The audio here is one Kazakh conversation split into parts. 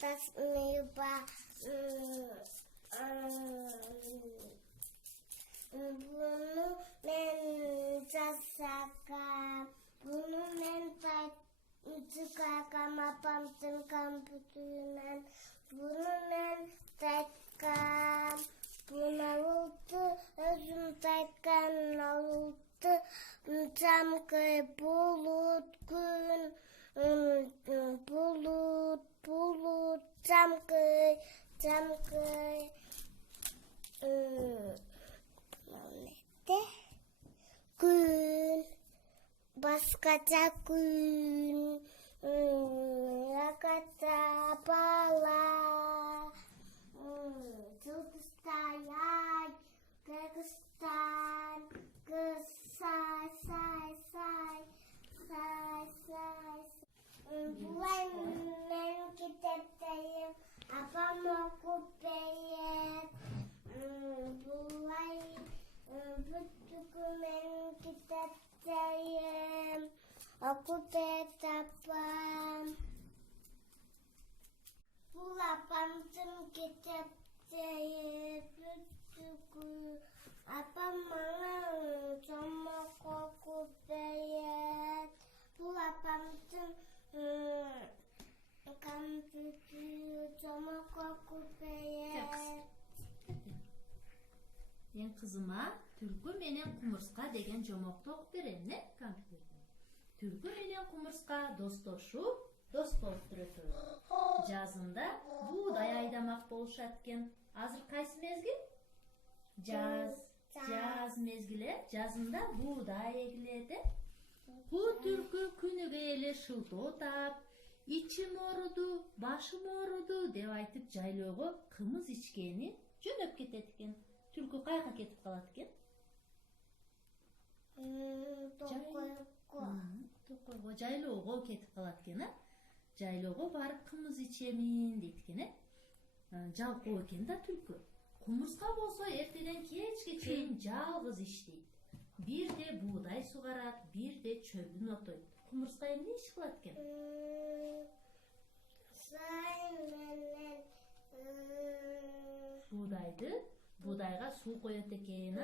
tasmayba bunu men jasakam, bunu men çıkarkam apamdın kampütünden, bunu men taykam, buna oldu özüm taykan oldu, camkı bulut gün, bulut camkı ne gün başkaca gün yakata bala Türkistan Kırgızistan kız say bulay men kitaptayım apam okup beyet bulay butuk men kitaptayım okup beyet apam bulapamdım kitaptayım butuk apam çomak okup beyet bulapamdım kampütü çomak okup beyet. Ben kızıma Türkü menen kumurska degen jomoktu okup berem ne kompüterden. Türkü menen kumurska dostошуп, dost болуп турат. Жазында buğday айдамак болушат экен. Азыр кайсы мезгил? Жаз мезгили. Жазында buğday эгилет. Бу түркү күнүгө эле шылтоо таап, ичим ооруду, башым ооруду деп айтып жайлоого кымыз ичкени жөнөп кетет экен. Түркү кайга кетип калат экен? Токойго, жайлоого кетип калат экен, а? Жайлоого барып кымыз ичемин дейт экен, жалкоо экен да түркү. Кумурска болсо эртеден кечке чейин жалгыз иштейт. Бирде buğday сугарат, бирде чөбүн отойт. Кумурска эмне иш кылат экен? Buğdayга суу коёт экен,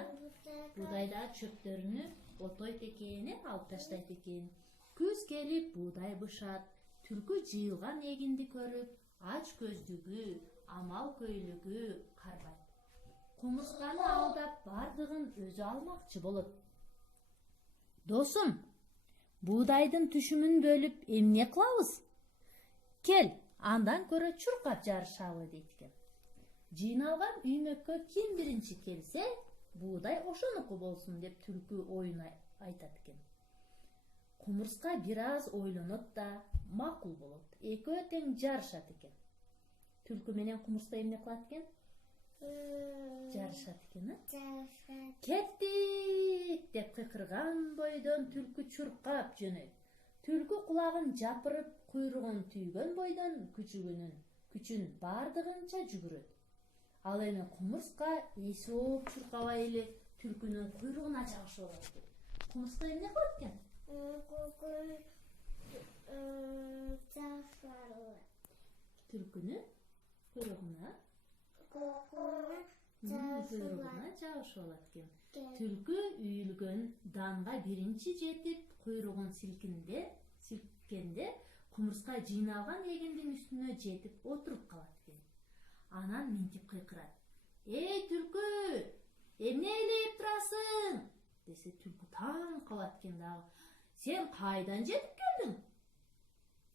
buğdaydагы чөптөрүнү отойт экен, алып таштайт экен. Күз келип buğday бышат. Түркү жыйылган эгинди көрүп, ач көздүгү, амал көйлүгү карбайт. Кумурсканы алдап бардыгын өзү алмакчы болот. Досум, buğdайдын түшүмүн бөлүп эмне кылабыз? Кел, андан көрө чуркап жарышалы дейт экен. Жыйналган үймөккө ким биринчи келсе, buğday ошонуку болсун деп түркү оюн айтат экен. Кумурска бир аз ойлонот да, макул болот. Экөө тең жарышат экен. Түркү менен кумурска эмне кылат экен? Жарышат экен, Жарышат. Кеттик деп кыйкырган бойдон түркү чуркап жөнөйт. Түркү кулагын жапырып, куйругун түйгөн бойдон күчүн бардыгынча жүгүрөт. Ал эми кумурска эсоп чуркабай эле түркүнүн куйругуна жабышып алат экен. Кумурска эмне кылат экен? Түркүнүн куйругуна жабышып алат экен. Түркү үйүлгөн данга биринчи жетип, куйругун силккенде, кумурска жыйналган эгиндин үстүнө жетип отуруп калат экен. Анан минтип кыйкырат. Эй түркү, эмне элеп турасың? Десе түркү таң калат экен дагы. Сен кайдан жетип келдиң?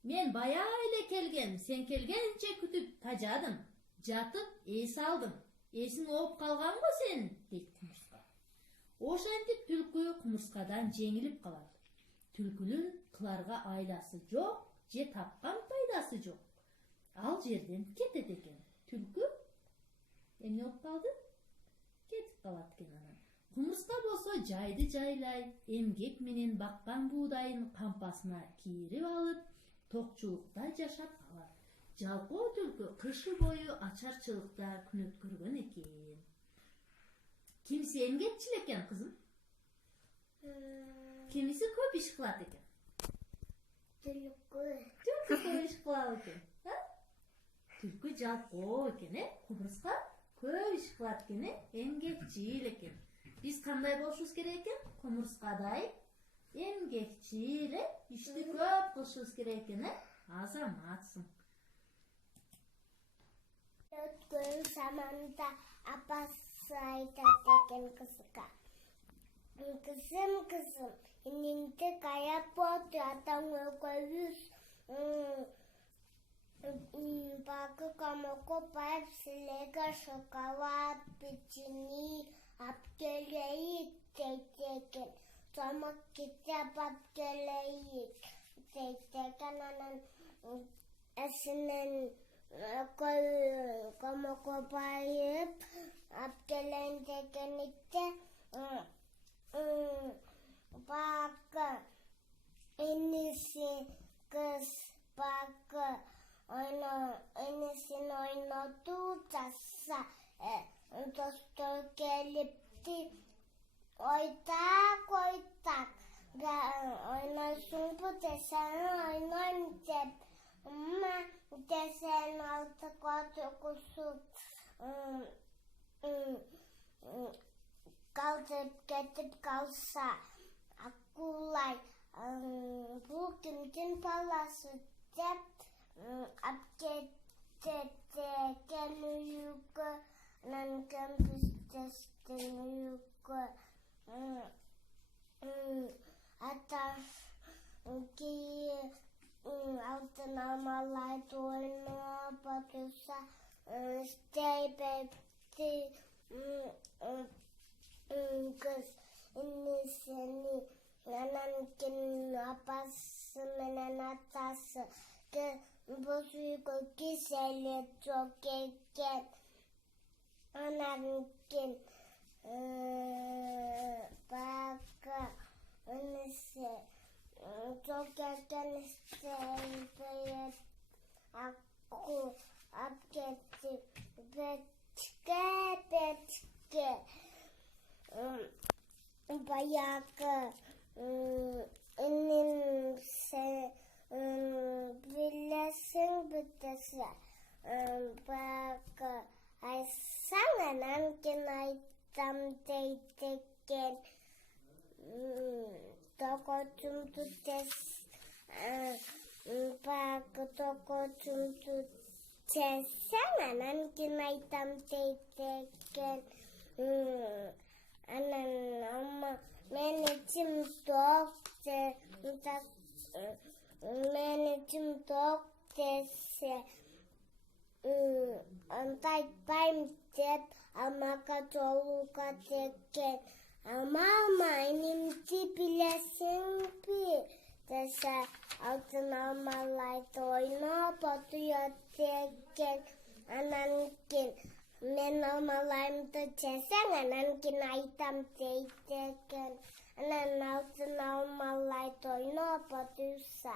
Мен бая эле келгем, сен келгенче күтүп тажадым. Жатып эс алдым. Эсиң ооп калганбы сен? Дейт кумурска. Ошентип түлкү кумурскадан жеңилип калат. Түлкүнүн кыларга айласы жок, же тапкан пайдасы жок. Ал жерден кетет экен. Түлкү эмне болуп калды? Кетип калат экен анан. Кумурска болсо жайды жайлай, эмгек менен баккан buğdayын кампасына кийирип алып, токчулукта жашап калат. Жалкоо түлкү кышы бою ачарчылыкта күн өткөргөн экен. Кимиси эмгекчил экен, кызым? Кимиси көп иш кылат экен? Түлкү көп иш кылат экен. Түлкү жалкоо экен, кумурска көп иш кылат экен, эмгекчил экен. Биз кандай болушубуз керек экен? Кумурскадай эмгекчил, ишти көп кылышыбыз керек экен, азаматсың. Өткөн заманда апасы айтат экен кызга. Кызым, инеңди каяп болду, атаң экөөбүз бакы камокко барып силерге шоколад, печенье алып келейик дейт экен. Томок китеп алып келейик дейт экен. Анан эсинен камокко барып алып келейин дегенде бакы иниси кыз бакы инисин ойнотуу жаса достор келипти. Ойтак ойнойсуңбу десең ойнойм деп, десең алты кусуп калтырып кетип калса, акулай бул кимдин баласы деп алып кетет экен үйгө. Анан кемпиздештин үйгө аташ алтын алмаларды ойноп отурса, иштей берипти кыз инисини. Анан кийин апасы менен атасы боз үйгө киселе жок экен. Анан кийин бакы иниси жок экен, иштей берет. Аку алып кетип бетке баягы инимсе билесиңби десе, баягы айтсаң анан кийин айтам дейт экен. Токочумду баягы токочумду чесең анан кийин айтам дейт экен. Анан ама мен ичим ток десе, анда айтпайм деп амага жолугат экен. Ама энимди билесиңби десе, алтын алмаларды ойноп отурат экен. Анан кийин мен алмаларымды жесең, анан кийин айтам дейт экен. Анан алтын алмаларды ойноп отурса,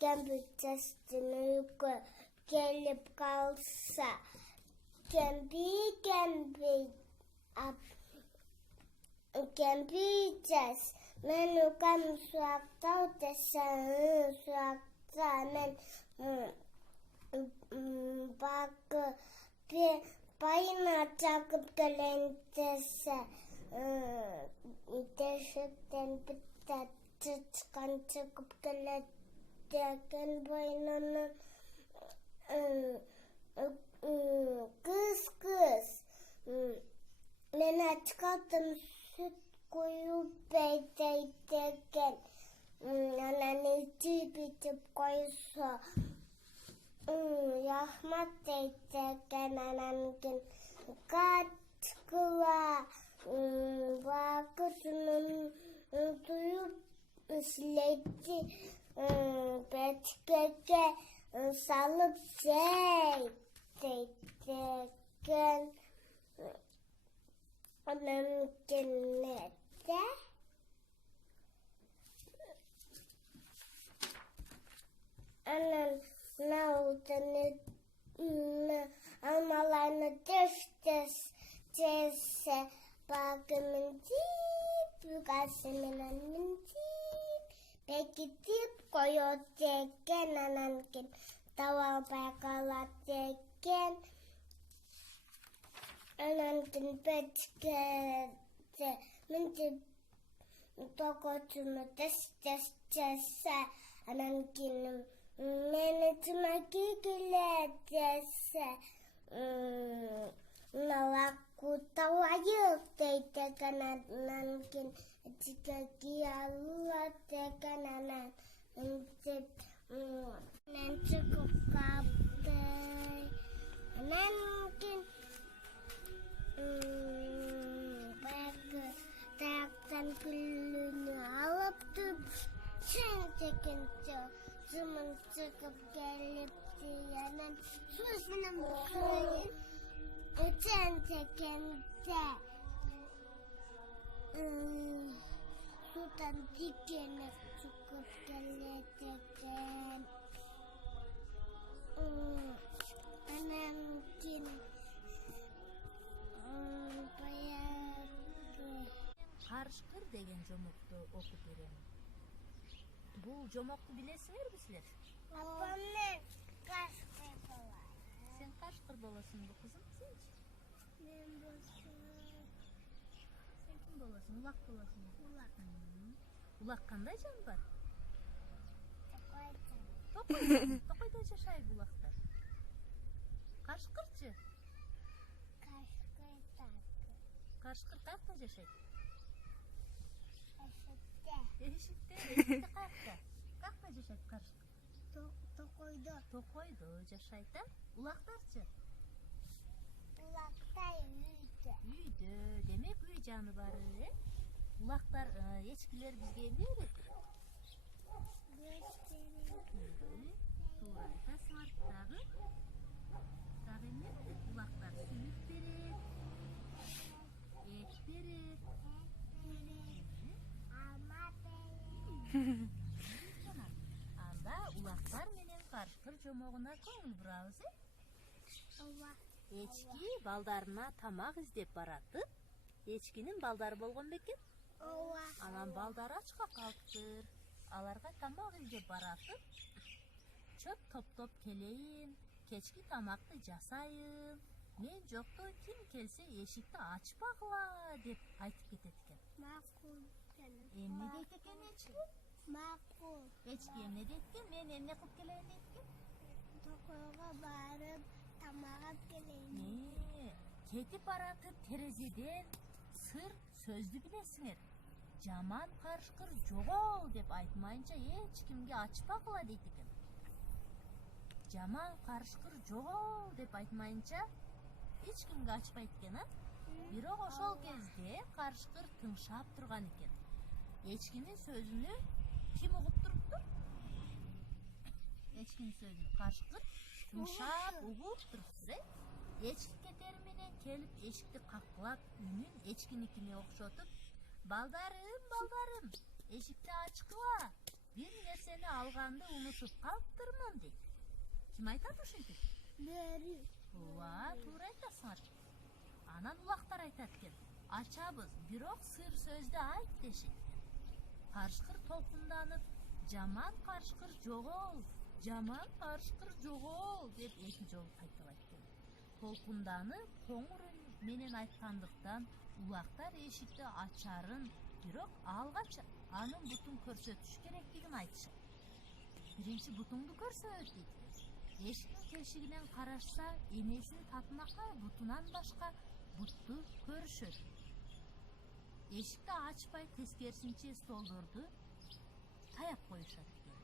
кемпиздештин үйгө келип калса, кемпиздеш мен угам сурактау десе, суракта мен бакы байына чакып келейин десе, тешиктен битте чычкан чыгып келет экен байынанан. Кыз, мен ач калдым, сүт куюп бер дейт экен. Анан ичип койсо, рахмат дейт экен. Анан кийин качкыла бакы жунун туюп силерди печкеге салып жей дейт экен. Анан кийин анан алмаларны жесе, бакы мынтип, угасы менен мынтип, кетип коет экен, анан кийин таба албай калат экен. Анан кийин печкеде мынтип токочуну тестесе, анан кийин мени чымаки келет десе, налаку табайык дейт экен, анан кийин чикеки алат экен, анан мынтип чыгып калды. Анан кийин баягы таяктан күлүнү алыптып, чынтекинче жымын чыгып келипти. Анан сөз менен чынтекинде судан тикенек чыгып келет экен. Анан кийин Карышкыр деген жомокту окуп беремин. Бул жомокту билесиңерби силер? Апам мен кашкыр болот. Сен кашкыр болосуңбу кызым, сенчи? Мен болсом Сен ким болосуң? Улак болосуңбу? улак. Улак кандай жан бар? Такойчан. Токойдо жашайбы улактар? Кашкырчы? Кашкыр так. Кашкыр каякта жашайт? Эшикте. Эшикте каякта? Каякта жашайт кашкыр? Токойдо. Токойдо жашайт, а? Улактарчы? Улакта үйдө. Үйдө. Демек үй жаныбары, э? Улактар, эчкилер бизге эмне берет? Туура айтасыңар. Дагы эмне берет? Улактар сүт берет, эт берет. Алма берет. Анда улактар менен карышкыр жомогуна көңүл бурабыз, э? Ооба. Эчки балдарына тамак издеп баратып, эчкинин балдары болгон бекен. Ооба. Анан балдары ачка калыптыр. Аларга тамак издеп баратып, чөп топтоп келейин, кечки тамакты жасайын. Мен жокто ким келсе эшикти ачпагыла деп айтып кетет экен. Макул. Эмне дейт экен эчки? Макул. Эчки эмне дейт экен? Мен эмне кылып келейин дейт экен? Токойго барып тамак алып келейин. Кетип баратып терезеден сыр сөздү билесиңер. Жаман карышкыр жогол деп айтмайынча эч кимге ачпагыла дейт экен. Жаман карышкыр жогол деп айтмайынча эч кимге ачпайт экен, а? Бирок ошол кезде карышкыр тыңшап турган экен. Эчкинин сөзүнү ким угуп турупту? Эчкинин сөзүн карышкыр тыңшап угуп туруптур, э? Эчки кетери менен келип эшикти каккылап, үнүн эчкиникине окшотуп, балдарым, эшикти ачкыла. Бир нерсени алганды унутуп калыптырмын дейт. Ким айтат ушинтип? Бери. Ооба, туура айтасыңар. Анан улактар айтат экен. Ачабыз, бирок сыр сөздү айт дешет экен. Карышкыр толкунданып, жаман карышкыр жогол деп эки жолу кайталайт экен. Толкунданып, коңур үн менен айткандыктан улактар эшикти ачарын, бирок алгач анын бутун көрсөтүш керектигин айтышат. Биринчи бутуңду көрсөт дейт. Эшиктин тешигинен карашса, энесинин татмакай бутунан башка бутту көрүшөт. Эшикти ачпай тескерисинче столдорду таяп коюшат экен.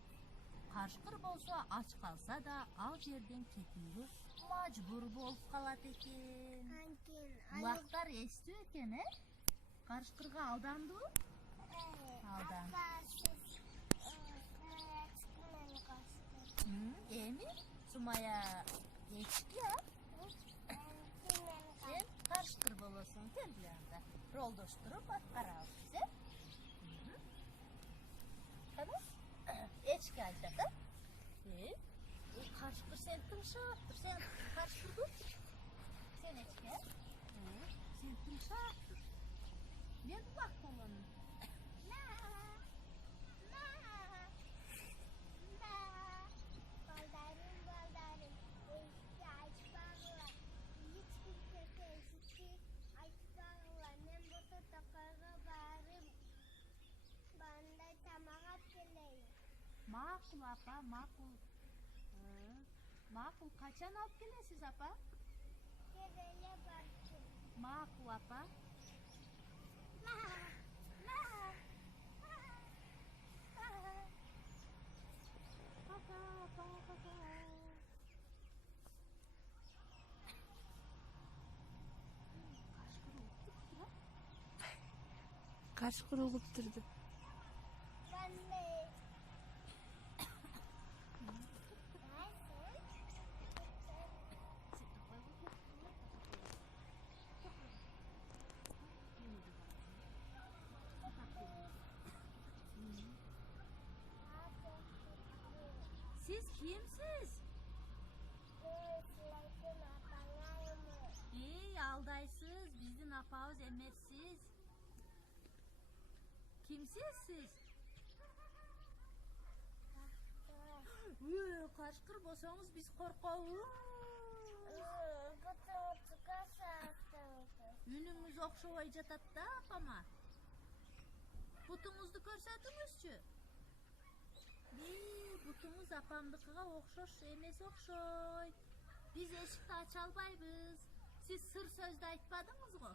Карышкыр болсо ач калса да ал жерден кетүүгө мажбур болуп калат экен. Улактар эстүү экен, э? Карышкырга алдандыбы? Алдан. Эми Сумая эчки, а? Сен карышкыр болосуң, келди анда. Ролдоштуруп аткарабыз, э? Тамам? Эчки айтат, а? Карышкыр сен тыңшап тур, сен карышкырбы? Сен эчки, а? Сен тыңшап тур. Мен улак болом. Makul apa, makul. Makul kaçan alıp gelesiz apa? Nereye bakayım? Makul apa? Kaşkır olup durdu. Ben de. Siz kimsiz? İyi aldaysız, bizden apağız emessiz. Kimsiz siz? Kaçkır bolsanız biz korkabız. Ünümüz okşoy jatat da apama. Butuңuzdu көрсөтүңүзчү. Butumuz apamdыкыга окшош эмес окшойт. Biz эшикти ача албайбыз. Siz sır sözde айтпадыңыз го.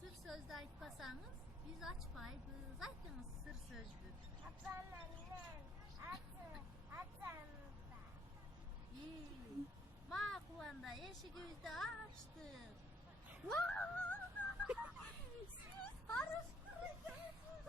Sır sözde айтпасаңыз, biz açpайбыз. Айтыңыз sır sözdү. Apam annem. Atamda. Makul anda eşigibizdi açtık. Siz karışkır ekensiz.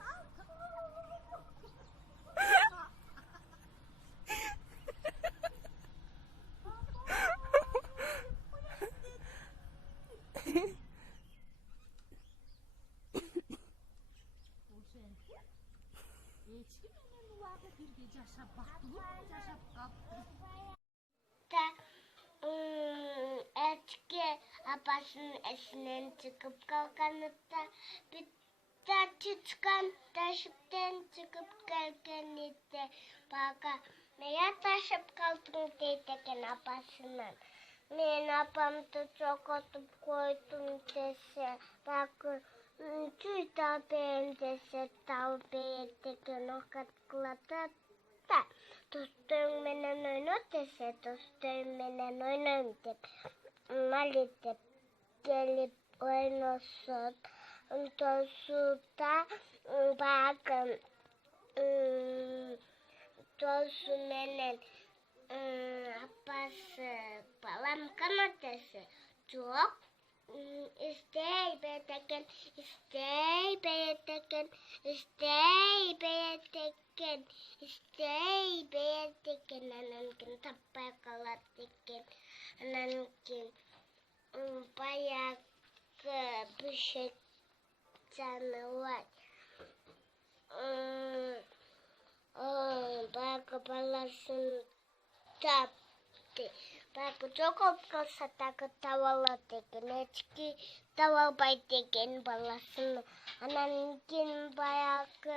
Echki menen ulagı birge jashap baktılır, jashap kaptı. Eski apasının esinden çıkıp kalkanıda bir taçı çıkan taşıktan çıkıp gelkenlikte baka neye taşıp kaldın deyteken apasının. Men apamdı çok atıp koydum dese bakın tüy tabiyen dese tabiyen teken o katkılada da. Dostum menen oynat dese dostum menen oynayım dep Mali dep gelip oynasın Tosuda bakın Tosu menen apası balam kanat dese çok İstey beteken, istey beteken, istey beteken, istey beteken, anankin tappay kalat teken, anankin bayak bir şey canı var. Bayak balasın taptı. Bak çok olsa takı tavala teken, eski taval bay teken balasını, anankin bayak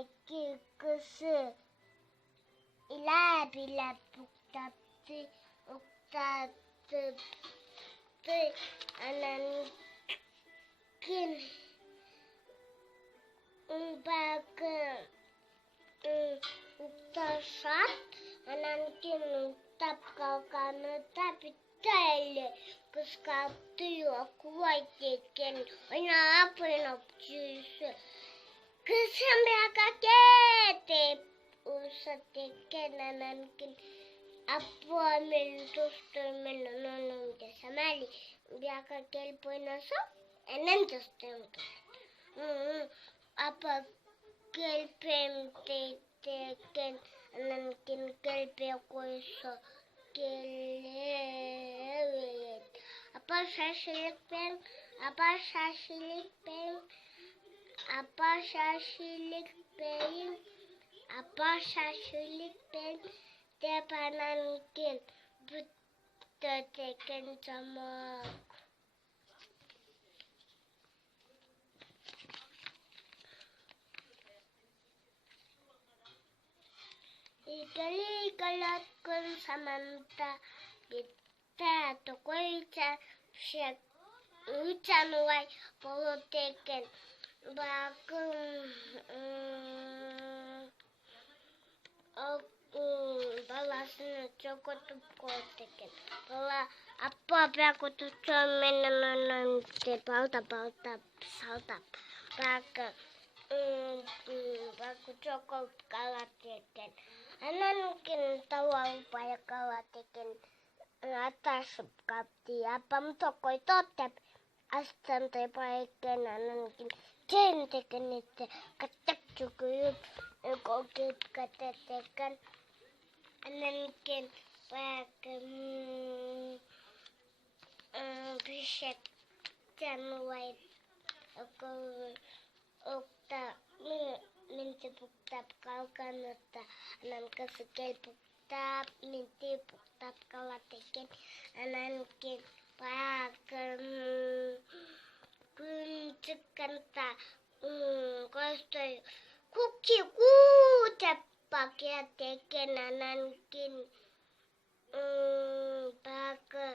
iki kızı ila bile buktattı, uktattı, anankin bak uktaşat. Anankin tap kalkanı da biteli kız kalktı yok vay teken oynap cüsü kızım bir kakete usa teken anankin apuamen dostummen onun desemeli bir kakel oynasam anan dostum apa kelpem teken anankin kelpe koysa gelet apa şaşılık ben apa şaşılık ben apa şaşılık ben apa şaşılık ben dep anankin bu teken zaman Ikali kalakun samanta bitta tokoyca shek uchan way poloteken Баласını çok oturup koyduk. Bala appa bırakıp çömenin önünde balta salta. Çok olup kalatırken. Anankin tavalla paya kalatırken. Atasıp kaptı. Appam tokoi tottep. Astan tai paikken anankin. Tentekin itse. Kattak çukuyup. Kokip katetekan. Anankin paikka pysek januait okta minti puktap kalkanutta anan kaskel puktap minti puktap kalateken anankin paikka kuntikanta kostoi kukki kuutep pakia teken anankin paikka